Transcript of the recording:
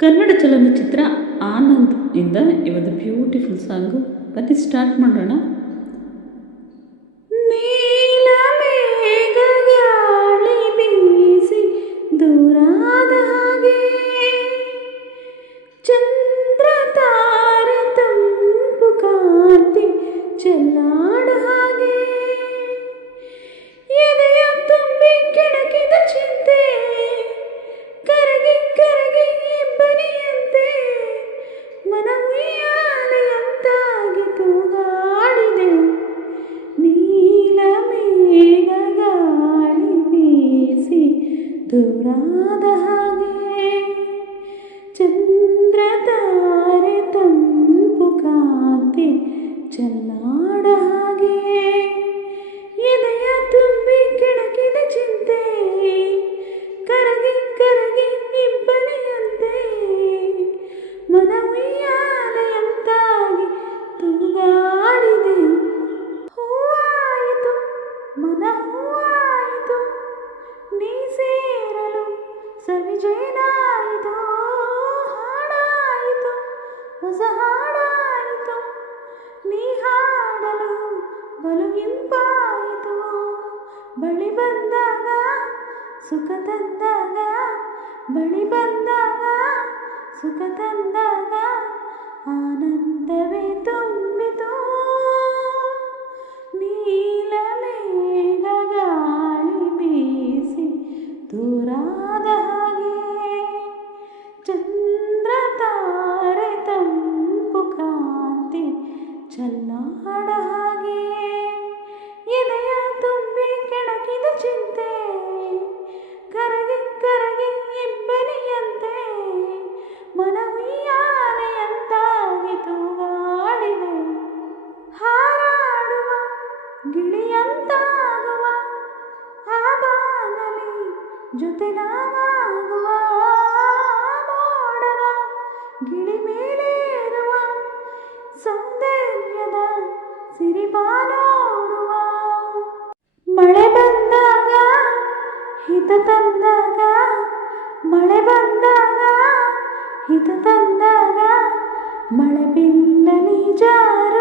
ಕನ್ನಡ ಚಲನಚಿತ್ರ ಆನಂದ್ ಇಂದ ಇವತ್ತು ಬ್ಯೂಟಿಫುಲ್ ಸಾಂಗು. ಬನ್ನಿ ಸ್ಟಾರ್ಟ್ ಮಾಡೋಣ. ನೀಲ ಮೇಘ ಗಾಳಿ ಬೀಸಿ ದೂರಾದ ಹಾಗೆ, ಚಂದ್ರ ತಾರೆ ತಂಪು ಕಾಂತಿ ಚೆಲ್ಲಾಡ ಹಾಗೆ, ಎದೆಯ ತುಂಬಿ ಕೆಣಕಿದ ಚಿಂತೆ ಕರಗಿ ಕರಗಿ ಇಬ್ಬನಿಯಂತೆ, ಮನ ಉಯ್ಯಾಲೆಯಂತಾಗಿ ತೂಗಾಡಿದೆ. ನೀಲ ಮೇಘ ಗಾಳಿ ಬೀಸಿ ದೂರಾದ ಹಾಗೆ, ಚಂದ್ರ ತಾರೆ ತಂಪು ಕಾಂತಿ ಚೆಲ್ಲಾಡ ಹಾಗೆ, ಎದೆಯ ತುಂಬಿ ಕೆಣಕಿದ ಚಿಂತೆ ಕರಗಿ ಕರಗಿ ಇಬ್ಬನಿಯಂತೆ, ಮನ ಉಯ್ಯಾಲೆಯಂತಾಗಿ ತೂಗಾಡಿದೆ. ಹೂವಾಯಿತು ಮನ ಹೂವಾಯಿತು, ನೀ ಸೇರಲು ಸವಿಜೇನಾಯಿತು, ಹಾಡಾಯಿತು ಹೊಸ ಹಾಡಾಯಿತು, ನೀ ಹಾಡಲು ಬಲು ಇಂಪಾಯಿತು. ಬಳಿ ಬಂದಾಗ ಸುಖ ತಂದಾಗ, ಬಳಿ ಬಂದಾಗ ಸುಖ ತಂದಾಗ, ಆನಂದವೇ ತುಂಬಿತು. ನೀಲ ಮೇಘ ಗಾಳಿ ಬೀಸಿ ದೂರಾದ ಹಾಗೆ, ಚಂದ್ರ ತಾರೆ ತಂಪು ಕಾಂತಿ ಚೆಲ್ಲಾಡ ಹಾಗೆ, ಎದೆಯ ತುಂಬಿ ಕೆಣಕಿದ ಚಿಂತೆ ಕರಗಿ ಕರಗಿ ಇಬ್ಬನಿಯಂತೆ, ಮನ ಉಯ್ಯಾಲೆಯಂತಾಗಿ ತೂಗಾಡಿದೆ. ಹಾರಾಡುವ ಗಿಳಿಯಂತಾಗುವ ಆ ಬಾನಲಿ ಜೊತೆ ನಾವಾಗುವ, ಮೋಡದ ಗಿಳಿ ಮೇಲೇರುವ ಸೌಂದರ್ಯದ ಸಿರಿಪಾನೋಡುವ, ಮಳೆ ಬಂದಾಗ ಹಿತ ತಂದಾಗ, ಮಳೆ ಬಂದಾಗ ಹಿತ ತಂದಾಗ, ಮಳೆ ಬಿಲ್ಲಲಿ ಜಾರ